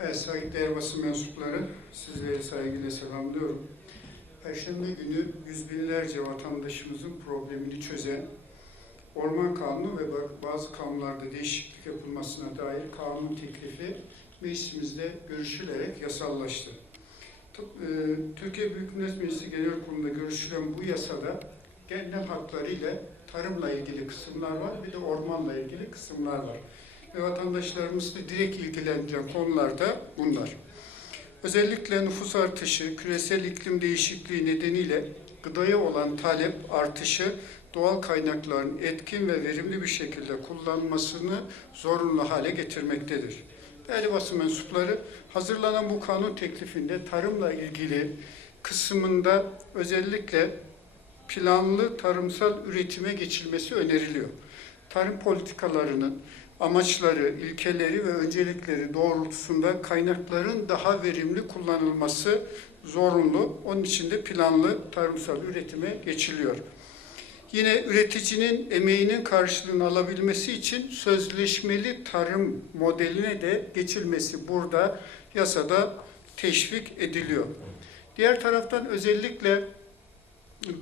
Evet, saygıdeğer basın mensupları, sizleri saygıyla selamlıyorum. Perşembe günü yüz binlerce vatandaşımızın problemini çözen Orman Kanunu ve bazı kanunlarda değişiklik yapılmasına dair kanun teklifi meclisimizde görüşülerek yasallaştı. E, Türkiye Büyük Millet Meclisi Genel Kurulu'nda görüşülen bu yasada genel hakları ile tarımla ilgili kısımlar var, bir de ormanla ilgili kısımlar var ve vatandaşlarımızı direkt ilgilendiren konular da bunlar. Özellikle nüfus artışı, küresel iklim değişikliği nedeniyle gıdaya olan talep artışı doğal kaynakların etkin ve verimli bir şekilde kullanılmasını zorunlu hale getirmektedir. Değerli basın mensupları, hazırlanan bu kanun teklifinde tarımla ilgili kısmında özellikle planlı tarımsal üretime geçilmesi öneriliyor. Tarım politikalarının amaçları, ilkeleri ve öncelikleri doğrultusunda kaynakların daha verimli kullanılması zorunlu. Onun için de planlı tarımsal üretime geçiliyor. Yine üreticinin emeğinin karşılığını alabilmesi için sözleşmeli tarım modeline de geçilmesi burada yasada teşvik ediliyor. Diğer taraftan özellikle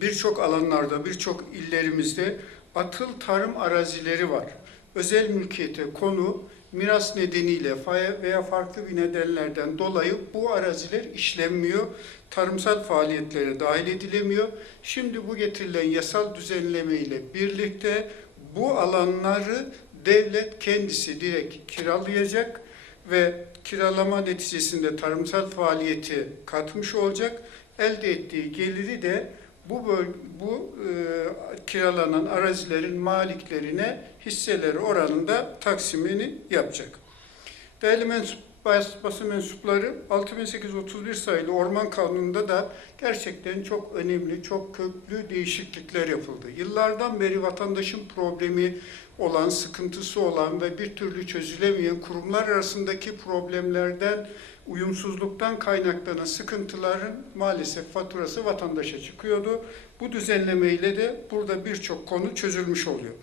birçok alanlarda, birçok illerimizde atıl tarım arazileri var özel mülkiyete konu miras nedeniyle veya farklı bir nedenlerden dolayı bu araziler işlenmiyor, tarımsal faaliyetlere dahil edilemiyor. Şimdi bu getirilen yasal düzenleme ile birlikte bu alanları devlet kendisi direkt kiralayacak ve kiralama neticesinde tarımsal faaliyeti katmış olacak. Elde ettiği geliri de bu böl bu e, kiralanan arazilerin maliklerine hisseleri oranında taksimini yapacak. Değerli mensup, bas, basın mensupları 6831 sayılı Orman Kanunu'nda da gerçekten çok önemli, çok köklü değişiklikler yapıldı. Yıllardan beri vatandaşın problemi olan, sıkıntısı olan ve bir türlü çözülemeyen kurumlar arasındaki problemlerden uyumsuzluktan kaynaklanan sıkıntıların maalesef faturası vatandaşa çıkıyordu. Bu düzenlemeyle de burada birçok konu çözülmüş oluyor.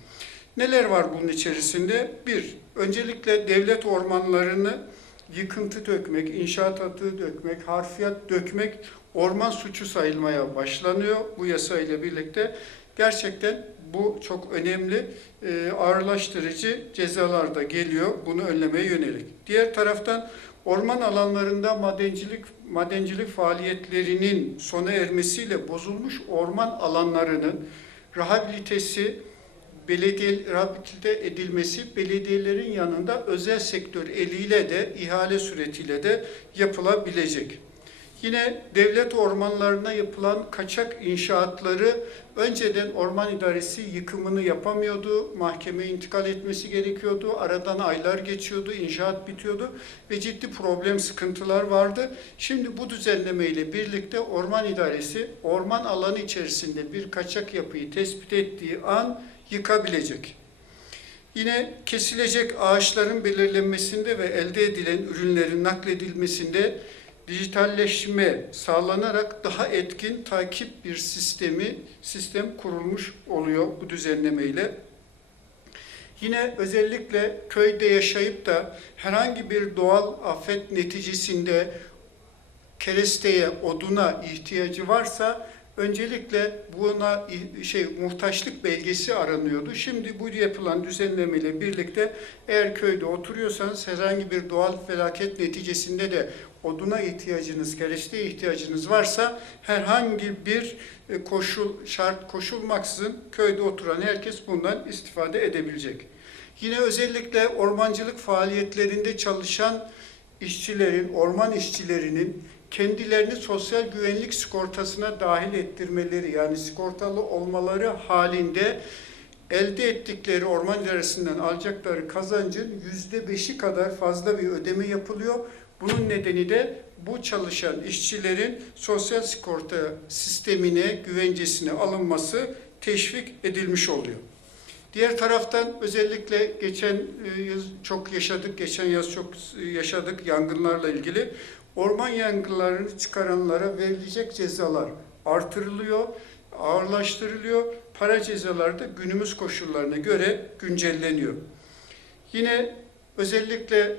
Neler var bunun içerisinde? Bir, öncelikle devlet ormanlarını yıkıntı dökmek, inşaat atığı dökmek, harfiyat dökmek orman suçu sayılmaya başlanıyor bu yasa ile birlikte. Gerçekten bu çok önemli, e, ağırlaştırıcı cezalar da geliyor bunu önlemeye yönelik. Diğer taraftan orman alanlarında madencilik madencilik faaliyetlerinin sona ermesiyle bozulmuş orman alanlarının rehabilitesi belediye rehabilite edilmesi belediyelerin yanında özel sektör eliyle de ihale suretiyle de yapılabilecek. Yine devlet ormanlarına yapılan kaçak inşaatları önceden orman idaresi yıkımını yapamıyordu. Mahkemeye intikal etmesi gerekiyordu. Aradan aylar geçiyordu, inşaat bitiyordu ve ciddi problem sıkıntılar vardı. Şimdi bu düzenleme ile birlikte orman idaresi orman alanı içerisinde bir kaçak yapıyı tespit ettiği an yıkabilecek. Yine kesilecek ağaçların belirlenmesinde ve elde edilen ürünlerin nakledilmesinde dijitalleşme sağlanarak daha etkin takip bir sistemi sistem kurulmuş oluyor bu düzenlemeyle. Yine özellikle köyde yaşayıp da herhangi bir doğal afet neticesinde keresteye, oduna ihtiyacı varsa öncelikle buna şey muhtaçlık belgesi aranıyordu. Şimdi bu yapılan düzenlemeyle birlikte eğer köyde oturuyorsanız herhangi bir doğal felaket neticesinde de oduna ihtiyacınız, kereste ihtiyacınız varsa herhangi bir e, koşul, şart koşulmaksızın köyde oturan herkes bundan istifade edebilecek. Yine özellikle ormancılık faaliyetlerinde çalışan işçilerin, orman işçilerinin kendilerini sosyal güvenlik sigortasına dahil ettirmeleri yani sigortalı olmaları halinde elde ettikleri orman idaresinden alacakları kazancın yüzde beşi kadar fazla bir ödeme yapılıyor. Bunun nedeni de bu çalışan işçilerin sosyal sigorta sistemine, güvencesine alınması teşvik edilmiş oluyor. Diğer taraftan özellikle geçen e, yıl çok yaşadık, geçen yaz çok yaşadık yangınlarla ilgili. Orman yangınlarını çıkaranlara verilecek cezalar artırılıyor, ağırlaştırılıyor. Para cezaları da günümüz koşullarına göre güncelleniyor. Yine özellikle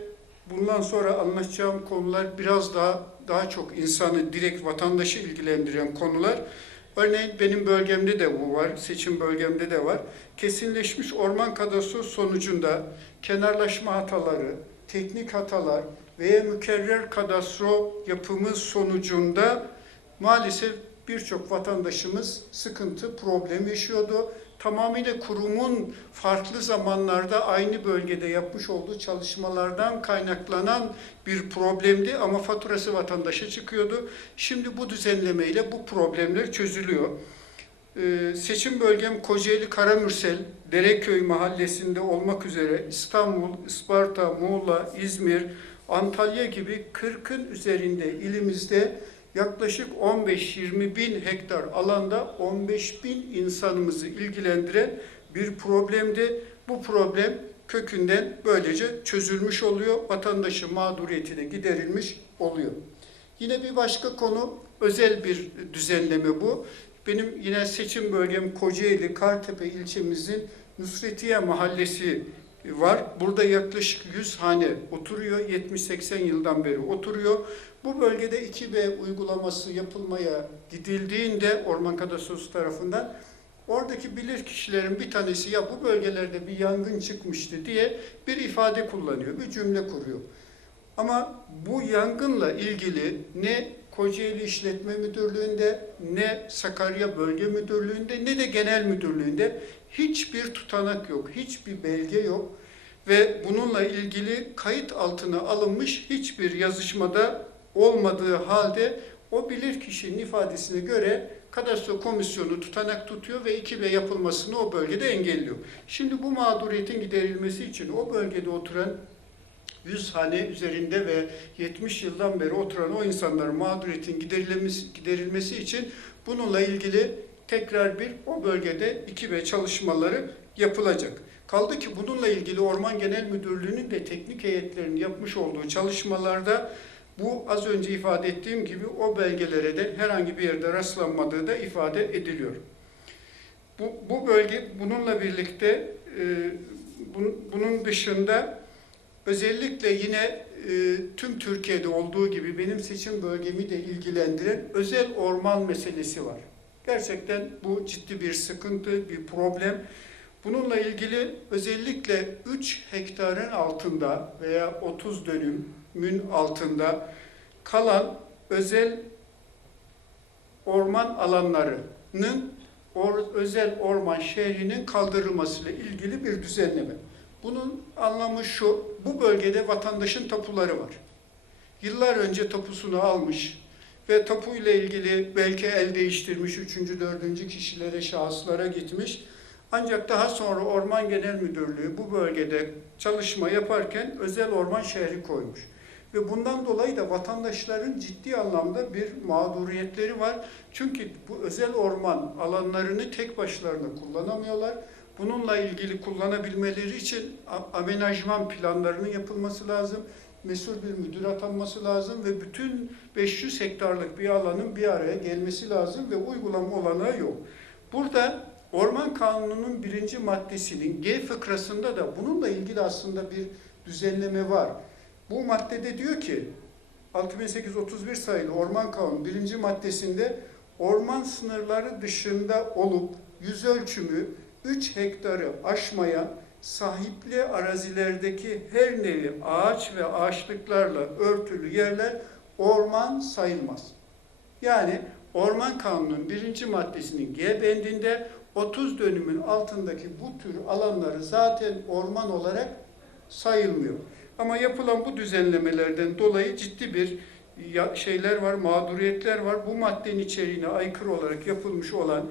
bundan sonra anlatacağım konular biraz daha daha çok insanı direkt vatandaşı ilgilendiren konular. Örneğin benim bölgemde de bu var, seçim bölgemde de var. Kesinleşmiş orman kadastro sonucunda kenarlaşma hataları, teknik hatalar veya mükerrer kadastro yapımı sonucunda maalesef birçok vatandaşımız sıkıntı, problem yaşıyordu. Tamamıyla kurumun farklı zamanlarda aynı bölgede yapmış olduğu çalışmalardan kaynaklanan bir problemdi ama faturası vatandaşa çıkıyordu. Şimdi bu düzenlemeyle bu problemler çözülüyor. Ee, seçim bölgem Kocaeli Karamürsel, Dereköy mahallesinde olmak üzere İstanbul, Isparta, Muğla, İzmir, Antalya gibi 40'ın üzerinde ilimizde yaklaşık 15-20 bin hektar alanda 15 bin insanımızı ilgilendiren bir problemdi. Bu problem kökünden böylece çözülmüş oluyor. Vatandaşın mağduriyeti de giderilmiş oluyor. Yine bir başka konu özel bir düzenleme bu. Benim yine seçim bölgem Kocaeli, Kartepe ilçemizin Nusretiye Mahallesi var. Burada yaklaşık 100 hane oturuyor. 70-80 yıldan beri oturuyor. Bu bölgede 2B uygulaması yapılmaya gidildiğinde Orman Kadastrosu tarafından oradaki bilir kişilerin bir tanesi ya bu bölgelerde bir yangın çıkmıştı diye bir ifade kullanıyor, bir cümle kuruyor. Ama bu yangınla ilgili ne Kocaeli İşletme Müdürlüğü'nde ne Sakarya Bölge Müdürlüğü'nde ne de Genel Müdürlüğü'nde hiçbir tutanak yok, hiçbir belge yok ve bununla ilgili kayıt altına alınmış hiçbir yazışmada olmadığı halde o bilirkişinin ifadesine göre kadastro komisyonu tutanak tutuyor ve 2B yapılmasını o bölgede engelliyor. Şimdi bu mağduriyetin giderilmesi için o bölgede oturan 100 hane üzerinde ve 70 yıldan beri oturan o insanların mağduriyetin giderilmesi, giderilmesi için bununla ilgili tekrar bir o bölgede 2B çalışmaları yapılacak. Kaldı ki bununla ilgili Orman Genel Müdürlüğü'nün de teknik heyetlerinin yapmış olduğu çalışmalarda bu az önce ifade ettiğim gibi o belgelere de herhangi bir yerde rastlanmadığı da ifade ediliyor. Bu, bu bölge bununla birlikte e, bun, bunun dışında özellikle yine e, tüm Türkiye'de olduğu gibi benim seçim bölgemi de ilgilendiren özel orman meselesi var. Gerçekten bu ciddi bir sıkıntı, bir problem. Bununla ilgili özellikle 3 hektarın altında veya 30 dönümün altında kalan özel orman alanlarının or, özel orman şehrinin kaldırılmasıyla ilgili bir düzenleme. Bunun anlamı şu, bu bölgede vatandaşın tapuları var. Yıllar önce tapusunu almış ve tapuyla ilgili belki el değiştirmiş, üçüncü, dördüncü kişilere, şahıslara gitmiş. Ancak daha sonra Orman Genel Müdürlüğü bu bölgede çalışma yaparken özel orman şehri koymuş. Ve bundan dolayı da vatandaşların ciddi anlamda bir mağduriyetleri var. Çünkü bu özel orman alanlarını tek başlarına kullanamıyorlar. Bununla ilgili kullanabilmeleri için amenajman planlarının yapılması lazım. Mesul bir müdür atanması lazım ve bütün 500 hektarlık bir alanın bir araya gelmesi lazım ve uygulama olanağı yok. Burada Orman Kanunu'nun birinci maddesinin G fıkrasında da bununla ilgili aslında bir düzenleme var. Bu maddede diyor ki 6831 sayılı Orman Kanunu birinci maddesinde orman sınırları dışında olup yüz ölçümü 3 hektarı aşmayan sahipli arazilerdeki her nevi ağaç ve ağaçlıklarla örtülü yerler orman sayılmaz. Yani Orman Kanunu'nun birinci maddesinin G bendinde 30 dönümün altındaki bu tür alanları zaten orman olarak sayılmıyor. Ama yapılan bu düzenlemelerden dolayı ciddi bir şeyler var, mağduriyetler var. Bu maddenin içeriğine aykırı olarak yapılmış olan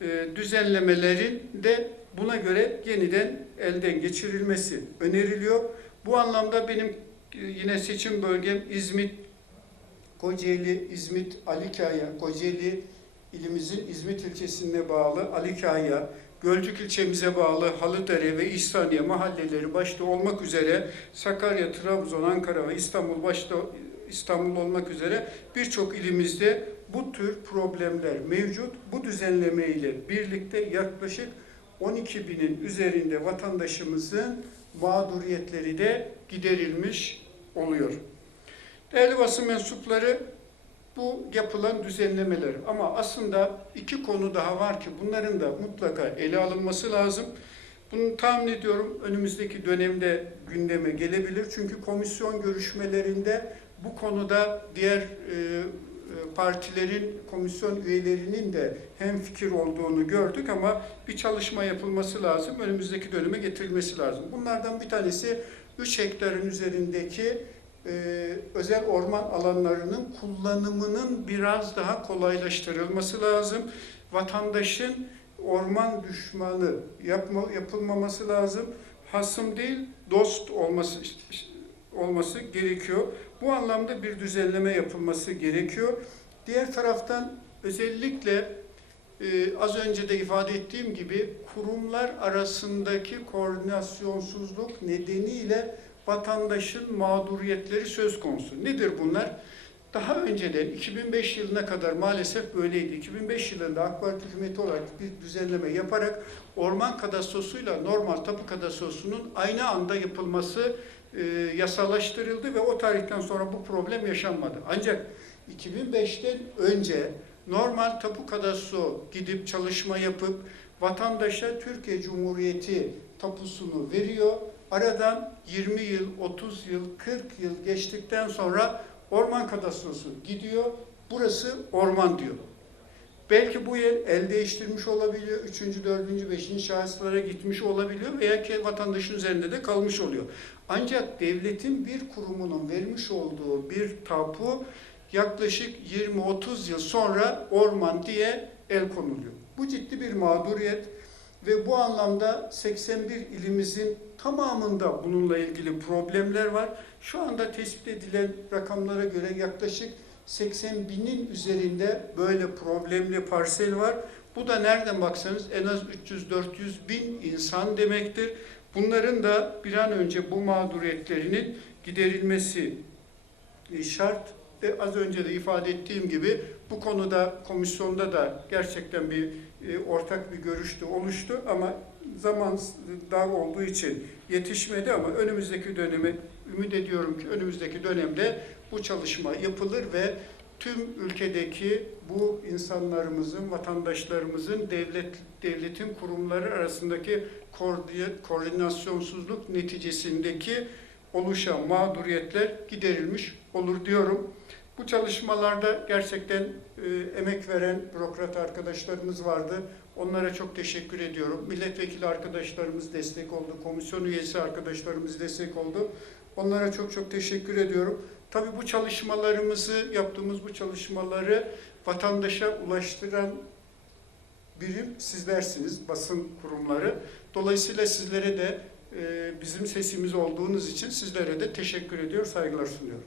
e, düzenlemelerin de buna göre yeniden elden geçirilmesi öneriliyor. Bu anlamda benim e, yine seçim bölgem İzmit, Kocaeli, İzmit, Alikaya, Kocaeli ilimizin İzmit ilçesine bağlı Alikaya, Gölcük ilçemize bağlı Halıdere ve İhsaniye mahalleleri başta olmak üzere Sakarya, Trabzon, Ankara ve İstanbul başta İstanbul olmak üzere birçok ilimizde bu tür problemler mevcut. Bu düzenleme ile birlikte yaklaşık 12 binin üzerinde vatandaşımızın mağduriyetleri de giderilmiş oluyor. Değerli basın mensupları bu yapılan düzenlemeler ama aslında iki konu daha var ki bunların da mutlaka ele alınması lazım. Bunu tahmin ediyorum önümüzdeki dönemde gündeme gelebilir. Çünkü komisyon görüşmelerinde bu konuda diğer e, partilerin, komisyon üyelerinin de hem fikir olduğunu gördük ama bir çalışma yapılması lazım. Önümüzdeki döneme getirilmesi lazım. Bunlardan bir tanesi 3 hektarın üzerindeki e, özel orman alanlarının kullanımının biraz daha kolaylaştırılması lazım. Vatandaşın orman düşmanı yapma, yapılmaması lazım. Hasım değil, dost olması olması gerekiyor. Bu anlamda bir düzenleme yapılması gerekiyor. Diğer taraftan özellikle e, az önce de ifade ettiğim gibi kurumlar arasındaki koordinasyonsuzluk nedeniyle vatandaşın mağduriyetleri söz konusu. Nedir bunlar? Daha önceden 2005 yılına kadar maalesef böyleydi. 2005 yılında AK Parti hükümeti olarak bir düzenleme yaparak orman kadastrosuyla normal tapu kadastrosunun aynı anda yapılması e, yasalaştırıldı ve o tarihten sonra bu problem yaşanmadı. Ancak 2005'ten önce normal tapu kadastro gidip çalışma yapıp vatandaşa Türkiye Cumhuriyeti tapusunu veriyor. Aradan 20 yıl, 30 yıl, 40 yıl geçtikten sonra orman kadastrosu gidiyor. Burası orman diyor. Belki bu yer el değiştirmiş olabiliyor. Üçüncü, dördüncü, beşinci şahıslara gitmiş olabiliyor veya ki vatandaşın üzerinde de kalmış oluyor. Ancak devletin bir kurumunun vermiş olduğu bir tapu yaklaşık 20-30 yıl sonra orman diye el konuluyor. Bu ciddi bir mağduriyet ve bu anlamda 81 ilimizin tamamında bununla ilgili problemler var. Şu anda tespit edilen rakamlara göre yaklaşık 80 binin üzerinde böyle problemli parsel var. Bu da nereden baksanız en az 300-400 bin insan demektir. Bunların da bir an önce bu mağduriyetlerinin giderilmesi şart. Ve az önce de ifade ettiğim gibi bu konuda komisyonda da gerçekten bir e, ortak bir görüşte oluştu ama zaman dar olduğu için yetişmedi ama önümüzdeki döneme ümit ediyorum ki önümüzdeki dönemde bu çalışma yapılır ve tüm ülkedeki bu insanlarımızın, vatandaşlarımızın devlet devletin kurumları arasındaki koordinasyonsuzluk neticesindeki oluşan mağduriyetler giderilmiş olur diyorum. Bu çalışmalarda gerçekten e, emek veren bürokrat arkadaşlarımız vardı. Onlara çok teşekkür ediyorum. Milletvekili arkadaşlarımız destek oldu, komisyon üyesi arkadaşlarımız destek oldu. Onlara çok çok teşekkür ediyorum. Tabii bu çalışmalarımızı, yaptığımız bu çalışmaları vatandaşa ulaştıran birim sizlersiniz, basın kurumları. Dolayısıyla sizlere de e, bizim sesimiz olduğunuz için sizlere de teşekkür ediyor, saygılar sunuyorum.